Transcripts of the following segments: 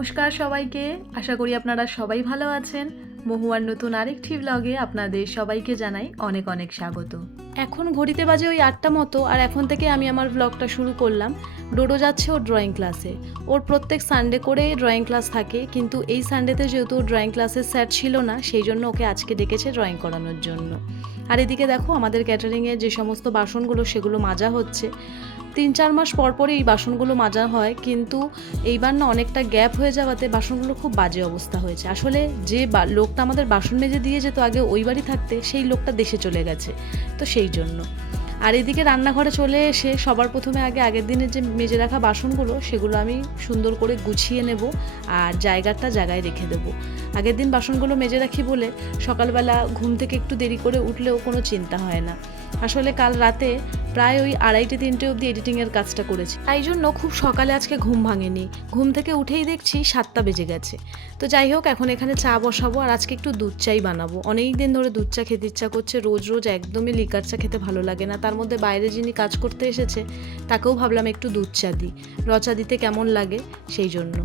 নমস্কার সবাইকে, আশা করি আপনারা সবাই ভালো আছেন। মহুয়ার নতুন আরেকটি ব্লগে আপনাদের সবাইকে জানাই অনেক অনেক স্বাগত। এখন ঘড়িতে বাজে ওই 8টা মতো, আর এখন থেকে আমি আমার ব্লগটা শুরু করলাম। ডোডো যাচ্ছে ওর ড্রয়িং ক্লাসে। ওর প্রত্যেক সানডে করে ড্রয়িং ক্লাস থাকে, কিন্তু এই সানডেতে যেহেতু ড্রয়িং ক্লাসের স্যার ছিল না, সেই জন্য ওকে আজকে ডেকেছে ড্রয়িং করানোর জন্য। আর এদিকে দেখো আমাদের ক্যাটারিংয়ে যে সমস্ত বাসনগুলো সেগুলো মাজা হচ্ছে। 3-4 মাস পর পরই এই বাসনগুলো মাজা হয়, কিন্তু এইবার না অনেকটা গ্যাপ হয়ে যাওয়াতে বাসনগুলো খুব বাজে অবস্থা হয়েছে। আসলে যে লোকটা আমাদের বাসন মেজে দিয়ে যেত আগে ওই বাড়ি থাকতে, সেই লোকটা দেশে চলে গেছে, তো সেই জন্য। আর এদিকে রান্নাঘরে চলে এসে সবার প্রথমে আগের দিনের যে মেজে রাখা বাসনগুলো সেগুলো আমি সুন্দর করে গুছিয়ে নেব আর জায়গায় রেখে দেবো। আগের দিন বাসনগুলো মেজে রাখি বলে সকালবেলা ঘুম থেকে একটু দেরি করে উঠলেও কোনো চিন্তা হয় না। আসলে কাল রাতে প্রায় ওই 2:30-3টে অবধি এডিটিংয়ের কাজটা করেছি, তাই জন্য খুব সকালে আজকে ঘুম ভাঙেনি। ঘুম থেকে উঠেই দেখছি 7টা বেজে গেছে। তো যাই হোক, এখন এখানে চা বসাবো আর আজকে একটু দুধ চাই বানাবো। অনেক দিন ধরে দুধ চা খেতে ইচ্ছা করছে। রোজ রোজ একদমই লিকার চা খেতে ভালো লাগে না। তার মধ্যে বাইরে যিনি কাজ করতে এসেছে তাকেও ভাবলাম একটু দুধ চা দিই, রচা দিতে কেমন লাগে সেই জন্য।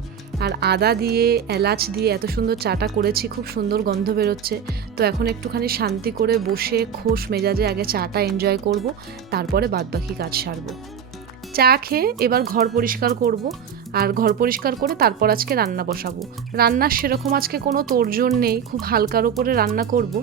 আর আদা দিয়ে এলাচ দিয়ে এত সুন্দর চাটা করেছি, খুব সুন্দর গন্ধ বেরোচ্ছে। তো এখন একটুখানি শান্তি করে বসে খোশ মেজাজে আগে চাটা এনজয় করব, তারপরে বাদবাকি কাজ সারবো। চা খেয়ে এবার ঘর পরিষ্কার করব, আর ঘর পরিষ্কার করে তারপর আজকে রান্না বসাবো। রান্নার সেরকম আজকে কোনো তোড়জোড় নেই, খুব হালকার ওপরে রান্না করব।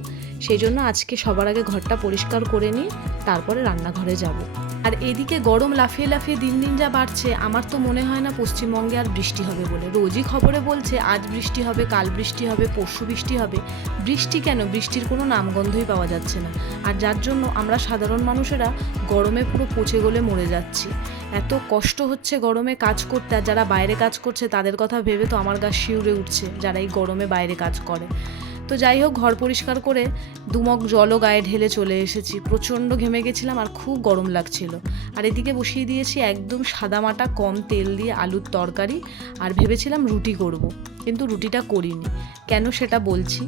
সেই জন্য আজকে সবার আগে ঘরটা পরিষ্কার করে নিয়ে তারপরে রান্নাঘরে যাব। আর এদিকে গরম লাফিয়ে লাফিয়ে দিন দিন যা বাড়ছে, আমার তো মনে হয় না পশ্চিমবঙ্গে আর বৃষ্টি হবে বলে। রোজই খবরে বলছে আজ বৃষ্টি হবে, কাল বৃষ্টি হবে, পরশু বৃষ্টি হবে। বৃষ্টি কেন? বৃষ্টির কোনো নামগন্ধই পাওয়া যাচ্ছে না। আর যার জন্য আমরা সাধারণ মানুষেরা গরমে পুরো পচে গলে মরে যাচ্ছি। এত কষ্ট হচ্ছে গরমে কাজ করতে, আর যারা বাইরে কাজ করছে তাদের কথা ভেবে তো আমার গা শিউরে উঠছে, যারা এই গরমে বাইরে কাজ করে। তো যাই হোক, ঘর পরিষ্কার করে 2 মগ জলও গায়ে ঢেলে চলে এসেছি। প্রচণ্ড ঘেমে গেছিলাম আর খুব গরম লাগছিল। আর এদিকে বসিয়ে দিয়েছি একদম সাদামাটা কম তেল দিয়ে আলুর তরকারি, আর ভেবেছিলাম রুটি করব, কিন্তু রুটিটা করিনি। কেন সেটা বলছি।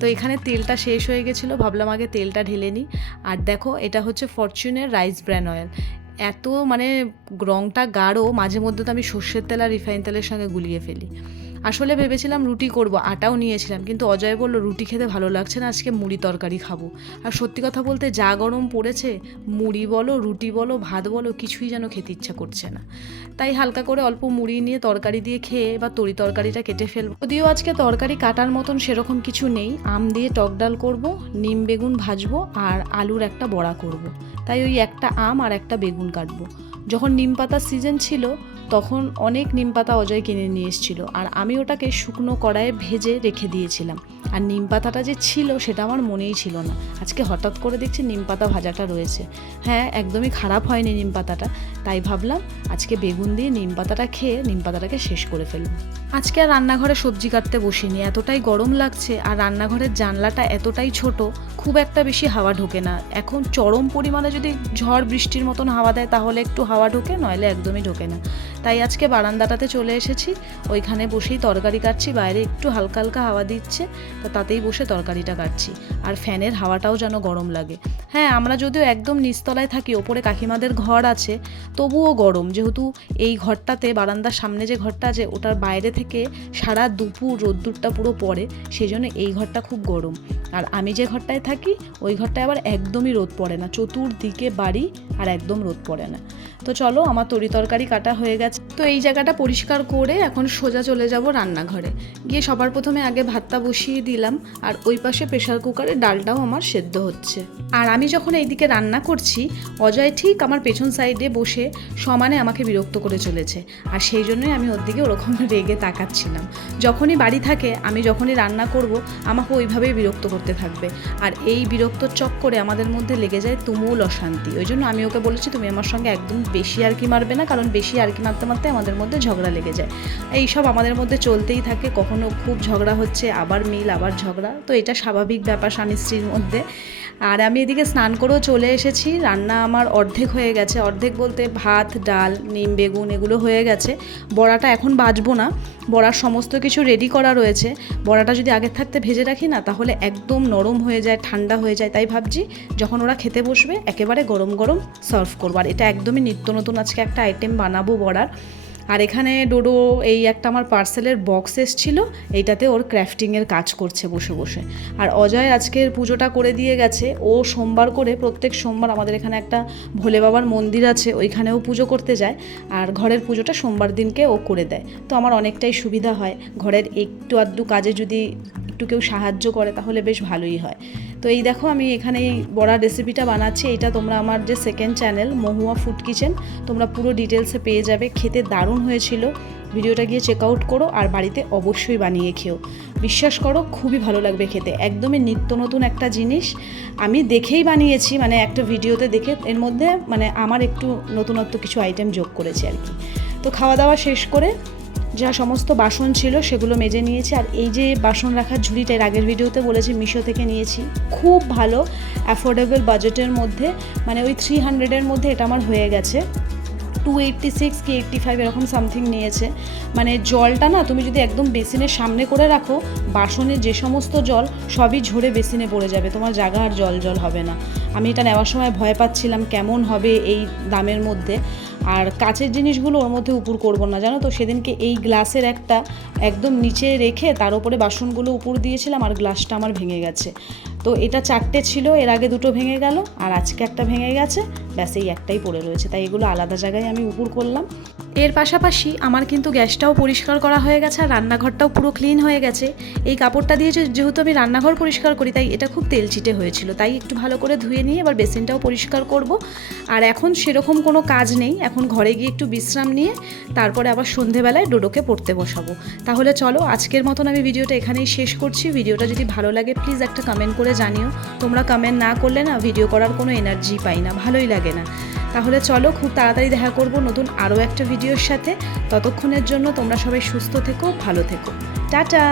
তো এখানে তেলটা শেষ হয়ে গেছিলো, ভাবলাম আগে তেলটা ঢেলে নিই। আর দেখো, এটা হচ্ছে ফরচুনের রাইস ব্র্যান অয়েল। এত রঙটা গাঢ়, মাঝে মধ্যে তো আমি সর্ষের তেল আর রিফাইন তেলের সঙ্গে গুলিয়ে ফেলি। আসলে ভেবেছিলাম রুটি করব, আটাও নিয়েছিলাম, কিন্তু অজয় বলল রুটি খেতে ভালো লাগছে না, আজকে মুড়ি তরকারি খাবো। আর সত্যি কথা বলতে যা গরম পড়েছে, মুড়ি বলো, রুটি বলো, ভাত বলো, কিছুই যেন খেতে ইচ্ছা করছে না। তাই হালকা করে অল্প মুড়ি নিয়ে তরকারি দিয়ে খেয়ে বা তরি তরকারিটা কেটে ফেলবো। যদিও আজকে তরকারি কাটার মতন সেরকম কিছু নেই। আম দিয়ে টক ডাল করব, নিম বেগুন ভাজবো, আর আলুর একটা বড়া করব। তাই ওই একটা আম আর একটা বেগুন কাটবো। যখন নিম পাতার সিজন ছিল তখন অনেক নিম পাতা অজয় কিনে নিয়ে এসেছিলো, আর আমি ওটাকে শুকনো কড়াইয়ে ভেজে রেখে দিয়েছিলাম। আর নিম পাতাটা যে ছিল সেটা আমার মনেই ছিল না। আজকে হঠাৎ করে দেখছি নিম পাতা ভাজাটা রয়েছে। হ্যাঁ, একদমই খারাপ হয়নি নিম পাতাটা। তাই ভাবলাম আজকে বেগুন দিয়ে নিম পাতাটা খেয়ে নিম পাতাটাকে শেষ করে ফেলব। আজকে আর রান্নাঘরে সবজি কাটতে বসিনি, এতটাই গরম লাগছে। আর রান্নাঘরের জানলাটা এতটাই ছোট, খুব একটা বেশি হাওয়া ঢোকে না। এখন চরম পরিমাণে যদি ঝড় বৃষ্টির মতন হাওয়া দেয় তাহলে একটু হাওয়া ঢোকে, নইলে একদমই ঢোকে না। তাই আজকে বারান্দাটাতে চলে এসেছি, ওইখানে বসেই তরকারি কাটছি। বাইরে একটু হালকা হালকা হাওয়া দিচ্ছে, তো তাতেই বসে তরকারিটা কাটছি। আর ফ্যানের হাওয়াটাও যেন গরম লাগে। হ্যাঁ, আমরা যদিও একদম নিচতলায় থাকি, ওপরে কাকিমাদের ঘর আছে, তবুও গরম। যেহেতু এই ঘরটাতে, বারান্দার সামনে যে ঘরটা আছে, ওটার বাইরে থেকে সারা দুপুর রোদ্দুরটা পুরো পড়ে, সেই জন্য এই ঘরটা খুব গরম। আর আমি যে ঘরটায় থাকি ওই ঘরটায় আবার একদমই রোদ পড়ে না, চতুর্দিকে বাড়ি, আর একদম রোদ পড়ে না। তো চলো, আমার তরি তরকারি কাটা হয়ে গেছে। তো এই জায়গাটা পরিষ্কার করে এখন সোজা চলে যাব রান্নাঘরে। গিয়ে সবার প্রথমে আগে ভাতটা বসিয়ে দিলাম, আর ওই পাশে প্রেশার কুকারে ডালটাও আমার সেদ্ধ হচ্ছে। আর আমি যখন এইদিকে রান্না করছি, অজয় ঠিক আমার পেছন সাইডে বসে সমানে আমাকে বিরক্ত করে চলেছে। আর সেই জন্যই আমি ওর দিকে ওরকম রেগে তাকাচ্ছিলাম। যখনই বাড়ি থাকে, আমি যখনই রান্না করব, আমাকে ওইভাবেই বিরক্ত করতে থাকবে। আর এই বিরক্তর চক্করে আমাদের মধ্যে লেগে যায় তুমুল অশান্তি। ওই জন্য আমি ওকে বলেছি তুমি আমার সঙ্গে একদম বেশি আর কি মারবে না, কারণ বেশি আর কি মারতে মারতে আমাদের মধ্যে ঝগড়া লেগে যায়। এইসব আমাদের মধ্যে চলতেই থাকে, কখনো খুব ঝগড়া হচ্ছে, আবার মিল, আবার ঝগড়া। তো এটা স্বাভাবিক ব্যাপার স্বামী স্ত্রীর মধ্যে। আর আমি এদিকে স্নান করেও চলে এসেছি। রান্না আমার অর্ধেক হয়ে গেছে, অর্ধেক বলতে ভাত, ডাল, নিম বেগুন এগুলো হয়ে গেছে। বড়াটা এখন ভাজবো না, বড়ার সমস্ত কিছু রেডি করা রয়েছে। বড়াটা যদি আগের থাকতে ভেজে রাখি না, তাহলে একদম নরম হয়ে যায়, ঠান্ডা হয়ে যায়। তাই ভাবছি যখন ওরা খেতে বসবে একেবারে গরম গরম সার্ভ করবো। আর এটা একদমই নিত্য নতুন আজকে একটা আইটেম বানাবো বড়ার। আর এখানে ডোডো এই একটা আমার পার্সেলের বক্স এসেছিল, এইটাতে ওর ক্রাফটিংয়ের কাজ করছে বসে বসে। আর অজয় আজকের পুজোটা করে দিয়ে গেছে। ও সোমবার করে, প্রত্যেক সোমবার আমাদের এখানে একটা ভোলে বাবার মন্দির আছে, ওইখানেও পুজো করতে যায়। আর ঘরের পুজোটা সোমবার দিনকে ও করে দেয়। তো আমার অনেকটাই সুবিধা হয়, ঘরের একটু আধটু কাজে যদি একটু কেউ সাহায্য করে তাহলে বেশ ভালোই হয়। তো এই দেখো আমি এখানে এই বড়ার রেসিপিটা বানাচ্ছি। এটা তোমরা আমার যে সেকেন্ড চ্যানেল মহুয়া ফুড কিচেন, তোমরা পুরো ডিটেলসে পেয়ে যাবে। খেতে দারুণ হয়েছিল, ভিডিওটা গিয়ে চেক আউট করো আর বাড়িতে অবশ্যই বানিয়ে খেও। বিশ্বাস করো খুবই ভালো লাগবে খেতে, একদমই নিত্য নতুন একটা জিনিস। আমি দেখেই বানিয়েছি, মানে একটা ভিডিওতে দেখে এর মধ্যে মানে আমার একটু নতুনত্ব কিছু আইটেম যোগ করেছি আর কি। তো খাওয়া দাওয়া শেষ করে যা সমস্ত বাসন ছিল সেগুলো মেজে নিয়েছি। আর এই যে বাসন রাখার ঝুড়িটা এর আগের ভিডিওতে বলেছি মিশো থেকে নিয়েছি, খুব ভালো অ্যাফোর্ডেবল বাজেটের মধ্যে, মানে ওই 300-এর মধ্যে এটা আমার হয়ে গেছে। 286 কি 85 এরকম সামথিং নিয়েছে। মানে জলটা না তুমি যদি একদম বেসিনের সামনে করে রাখো, বাসনের যে সমস্ত জল সবই ঝরে বেসিনে পড়ে যাবে, তোমার জায়গা আর জল জল হবে না। আমি এটা নেওয়ার সময় ভয় পাচ্ছিলাম কেমন হবে এই দামের মধ্যে। আর কাচের জিনিসগুলো ওর মধ্যে উপর করবো না, জানো তো। সেদিনকে এই গ্লাসের একটা একদম নিচে রেখে তার উপরে বাসনগুলো উপর দিয়েছিলাম আর গ্লাসটা আমার ভেঙে গেছে। তো এটা 4টে ছিল, এর আগে 2টো ভেঙে গেল আর আজকে একটা ভেঙে গেছে, ব্যাস এই একটাই পড়ে রয়েছে। তাই এগুলো আলাদা জায়গায় আমি উপর করলাম। এর পাশাপাশি আমার কিন্তু গ্যাসটাও পরিষ্কার করা হয়ে গেছে আর রান্নাঘরটাও পুরো ক্লিন হয়ে গেছে। এই কাপড়টা দিয়ে যেহেতু আমি রান্নাঘর পরিষ্কার করি, তাই এটা খুব তেলচিটে হয়েছিল, তাই একটু ভালো করে ধুয়ে নিয়ে এবার বেসিনটাও পরিষ্কার করব। আর এখন সেরকম কোনো কাজ নেই, এখন ঘরে গিয়ে একটু বিশ্রাম নিয়ে তারপরে আবার সন্ধেবেলায় ডোডোকে পড়তে বসাবো। তাহলে চলো আজকের মতন আমি ভিডিওটা এখানেই শেষ করছি। ভিডিওটা যদি ভালো লাগে প্লিজ একটা কমেন্ট করে জানিও। তোমরা কমেন্ট না করলে না ভিডিও করার কোনো এনার্জি পাই না, ভালোই লাগে না। তাহলে চলো খুব তাড়াতাড়ি দেখা করব নতুন আরও একটা ভিডিওর সাথে। ততক্ষণের জন্য তোমরা সবাই সুস্থ থেকো, ভালো থেকো, টাটা।